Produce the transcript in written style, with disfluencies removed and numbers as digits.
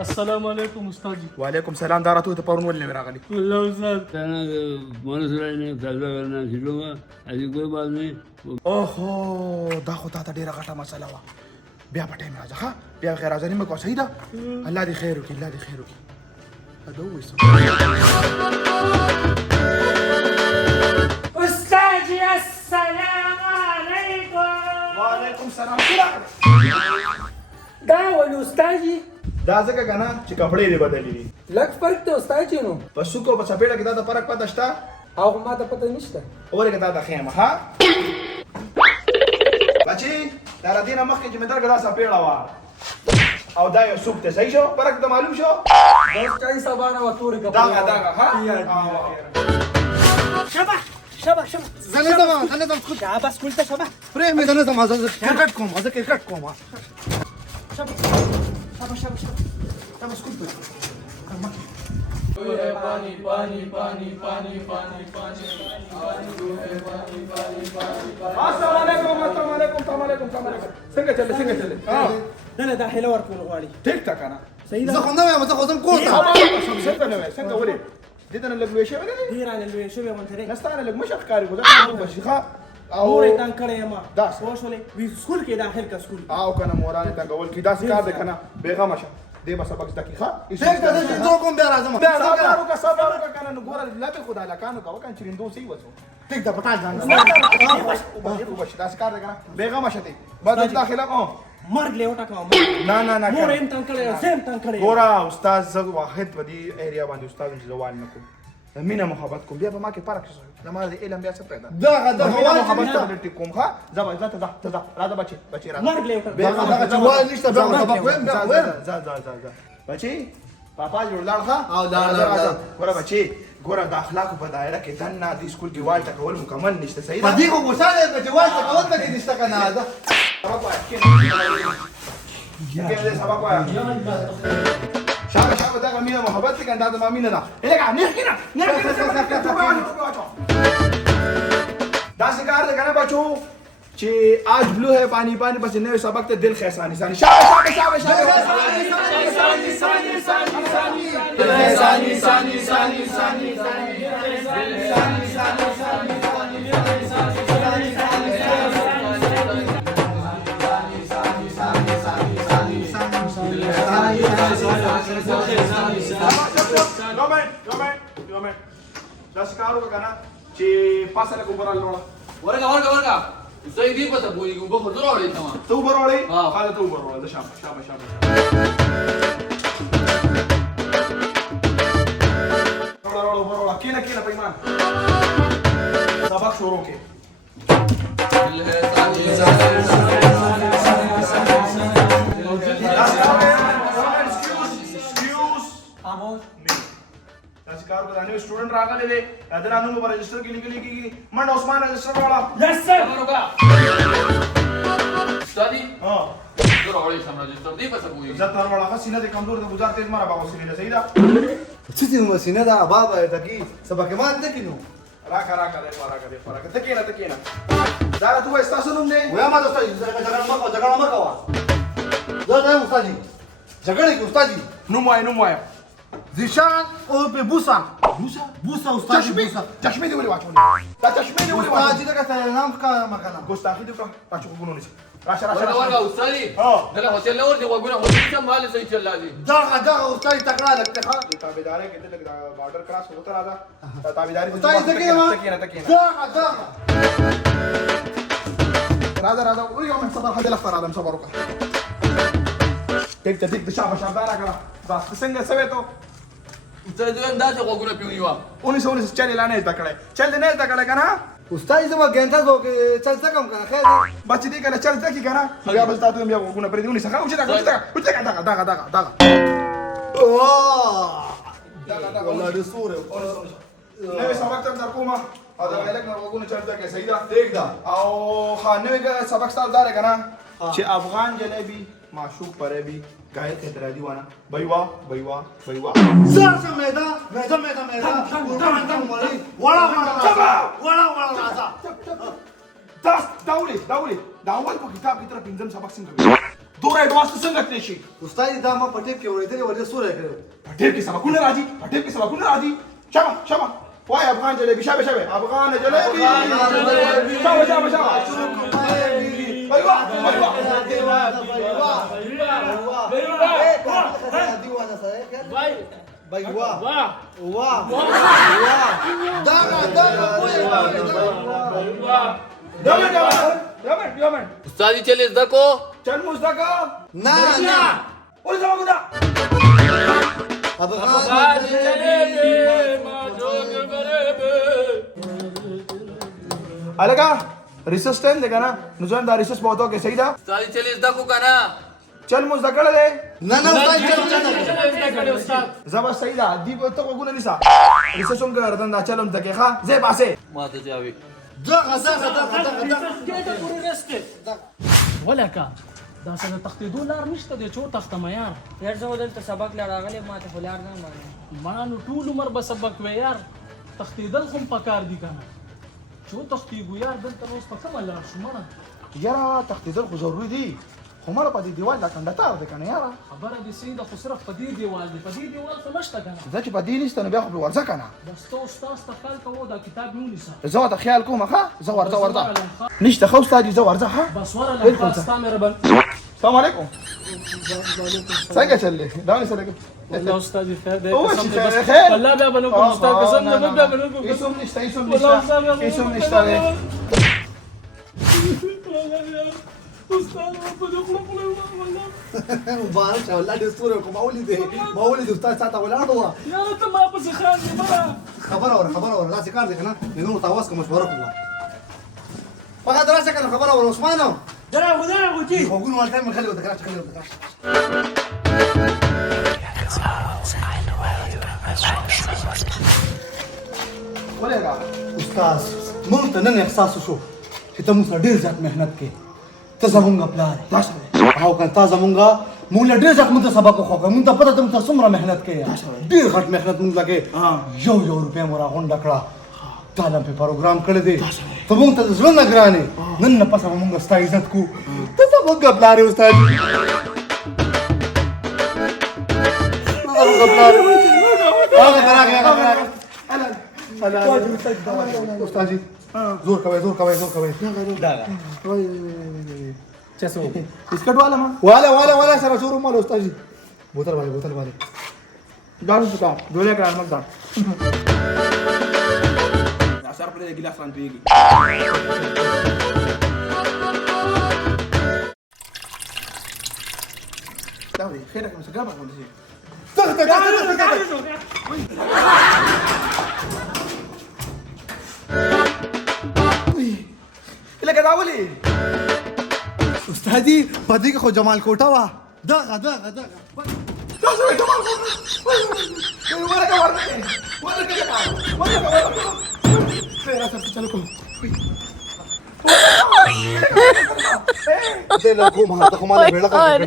अस्सलाम वालेकुम उस्ताद जी। वालेकुम सलाम दारा तू तो परून बोलने मेरा खाली अल्लाह उस्ताद। मनोसराय ने फैसला करना सीखूंगा, ऐसी कोई बात नहीं। ओहो दाखो ताता डेरा काटा मसाला वा बिया पटे में राजा हाँ बिया खैर राजा नहीं मैं कौन सही था अल्लाह दी खैर की अल्लाह दी खैर की अदो वैसा उस्ताद जी अस्सलाम वालेकुम। वालेकुम सलाम दावल उस्ताद जी। दाजा का गाना ची कपडे रे बदलली लग फरक ते उस्ताद जी नो। पशु को सपेड़ा के दादा फरक पता स्टा आओ माता पता निश्ता। और के दादा खैमा हाँ बच्ची दारा दीना मक्के जिम्मेदार का दादा सपेड़ा वा او دا یو سوق ته صحیح شو فرق ته معلوم شو बस काही सबाना वा तोरे का داغه داغه ها شبا شبا شبا زنه زما سکوت شبا بس قلت شبا پرې مې زنه زما کرکټ کوم زه کرکټ کوم شبا شبا شبا شبا تم سکوت पानी पानी पानी पानी पानी पानी السلام علیکم څنګه چلے دله داخله ورکول غواړي ټیک ټاک انا صحیح زه ده خو نه وایم زه خو زم کور ته څنګه ولې دې ته لګ وې شوی نه ډیر ان لوي شوی مونته نستانه لګ مشق کاری کو دا بشخه او مورې تان کړې ما داس. وښولې وی سکول کې داخل کا سکول او کنه مورانه ته غول کی داس کار ده کنه بیغه مشه دې بس سبق تکي ښه ټیک ده زه کوم بیا راځم صبر کا کنه نو ګور لا به خدای لکانو کا وکړ چریندو سی وسو ټیک ده پټا ځان وبش داس کار ده کنه بیغه مشه ته بعد داخله کوم مرګ له وټا کوم نه مور هم تان کړې زم تان کړې ګورا استاد زغ واحد ودی ایریا باندې استاد زوال نکو مینا محبت کوم بیا به ما کې فرق شو زما د علم بیا څه پیدا دا مینا محبت ته ټیک کوم ښه زما ته راځه بچي راځه مرګ له وټا دا جوال نشته بیا سبق ویم بیا ویم ځه بچي پاپا جوړ لاړ ښه او لاړ ګوره بچي ګوره د اخلاقو په دایره کې دنه د سکول کې والټه کول مکمل نشته صحیح په دې خو خوشاله په جوال څه کول پکې نشته کنه دا سبق وایه کې سبق وایه شابه دا مینا محبت کې کنده ما مینا دا الګا نه کینا دا څنګه ده کنه بچو چې आज ब्लू है पानी पानी बस नए सबक ते दिल खैसानी सानी داسې کار وکړه کنه چې پاسه له کوبره لوړه ورګه زه دې پته پوهېږم به خو زه راوړی ته ته اوبه راوړې ها. خاله ته اوبه راوړه شابه راوړه اوبه راوړه کېنه پیمان سبق شروع کې داسې کار وکړه نوی سټوډنټ راغلی دی د ده نوم به رجسټر کې لیکلی کېږي منډه عثمان رجسټر راوړه یس سر استادي ها زه راوړی سم رجسټر دې پته پوهېږم عزت راوړه ښه سینه دې کمزور ده ګزار تیز مه راباغه سینې ده صحیح ده څه دې مسینه دا بابا ته کی سبق ما ته کینو راکه ته کېنه دا ته وایي ستاسو نوم دی ویا ما دوستای جګړه ما کوا زه دا استاد جګړه کې استاد نوم وایه زیشان او په بوسا استاد چشمې دې ولې واچولې دا چشمې دې ولې استاد واچولې دې کا نام کا مکانه ګستاخي دې وکړه راچو کوګونو نشي راشه ورګه استادي ها. دله هوټل نه ورته وګوره هوټل ته مال صحیح چل راځي دا استاد تکړه لګته ښا تابعداري کې دې لګ بارډر کراس ہوتا راځه تابعداري استاد ته کېما دا راځه وې یو من صبر خدای لفر ادم صبر وکړه ټیک ته شابه راکړه بس څنګه سوي ته زه دویم داسې غوږونه پې ونیوه 19 چل لا نه تکړه چل نه تکړه کنه استاد زما ګنټه زو کې چل څه کم کنه خیر بچ دې کنه چل تکي کنه بیا بل تاسو بیا وګونه پرې دې 19 اوچ دا اوه والله دې سوره نوې سبق تم در کومه او دا الګ نه وګونه چل تکي صحیح ده ٹھیک ده او خانه سبق ستاسو دار کنه چې افغان جلیبی معشوق پربی गायक कहते रह दीवाना बैवा सर से मैदा वाला राजा दास दाउले दावल په کتاب کې تر پنځم سبق څنګه दो एडवांस तो संगत नेशी उस्तादी दामा पटेप के वड़े तेरे वड़े सूर है करे पटेब की सबकुन राजी पटेब की सबकुन राजी शमा शमा वाय अफगान जलेबी शाबे शाबे अफगान जलेबी शाबे शाबे शाबे अयवा दीवाना सा है क्या भाई वाह वाह दागा दमन उस्तादी चले दको चल मुस्तका ना और जमा अब अलगा रिसर्च टाइम देखा ना नुजन दा रिसर्च बहुत हो के सही दा उस्तादी चले दको kana चल मुस्तका ले ना उस्तादी चलो जबा सही दा दी को तो को निसा रिसर्च उनका अर्दन दा चल उन तक खा जे पासे ما تجاوي ولکه دا سره تختیدو لار نشته دی چور تختم یار یار زه دلته سبق لراغلی ما ته خو لار نه معلوم ما نو ټول عمر به سبق وی یار تختیدل هم پکار دی کنه چو تختیګو یار دلته اوس په کومه لار شو مړه یاره تختیدل خو ضروري دي خو مړه په دې دیوال دا کنډتار دی کنه یاره خبره دې سیده خو صرف په دې دیوال دی په دې دیوال خو نشته کنه زه چې په دې نشته نو بیا خو به ورځه کنه بس ته استاد ته خیال کوو دا کتاب یې ونیسه زه ورته خیال کوم ښه زه ورځه نشته خو استاد زه ورځه ښه بس ورله بالکل خلاص تا مې ربن السلام علیکم څنګه چل دی دا ونه سره والله استاد خیر دی او قسم چې دې بس خیر والله بیا بنو کوم استاد قسم دې بیا بنو کوم ایسوم نشته ایسوم والله نشته استاد ایسوم نشته استاد په دې خپل والله مبارک شه الله دې سور کو مولد استاد ساته ولاړ هوا یار ته ما په ځخان دی مړه خبر اور لا کار دی کنه نو تاسو کوم مشوره کوله فقط راشه کنه خبر اور عثمانو درا وتی هو ګون ولته من خلي وذكرت خلي وذكرت ولېګا استاد مونږ ته نن احساس شو چې ته موږ سره ډېر زیات مهنت کې ته زمونږ پلار دا سره او کنه تا زمونږ مونږ له ډېر زیات موږ سبق خو مونږ ته پته ته موږ څومره مهنت کې ډېر غټ مهنت موږ لګې یو روپیا مو راغونډه کړه تعالی په پروګرام کړی دی ته مونږ ته ځل نه ګرانې نن نه پسه مونږ ستا عزت کو ته زمونږ پلار یې استاد استاد زور کوي چسو بسکټ والا ما والا سره شروع مال استاد جی بوتل والے دارو پتا دولې کار مګ دا اثر پر دې ګلاس باندې پیږي دا وی خیره کوم څه ګابه کوم لکه دا ولي استاد جی پدې کې خو جمال کوټه وا دغه تاسو ته جمال کوم ورکه چلو کوم دې له کومه ته کومه ویلا کوي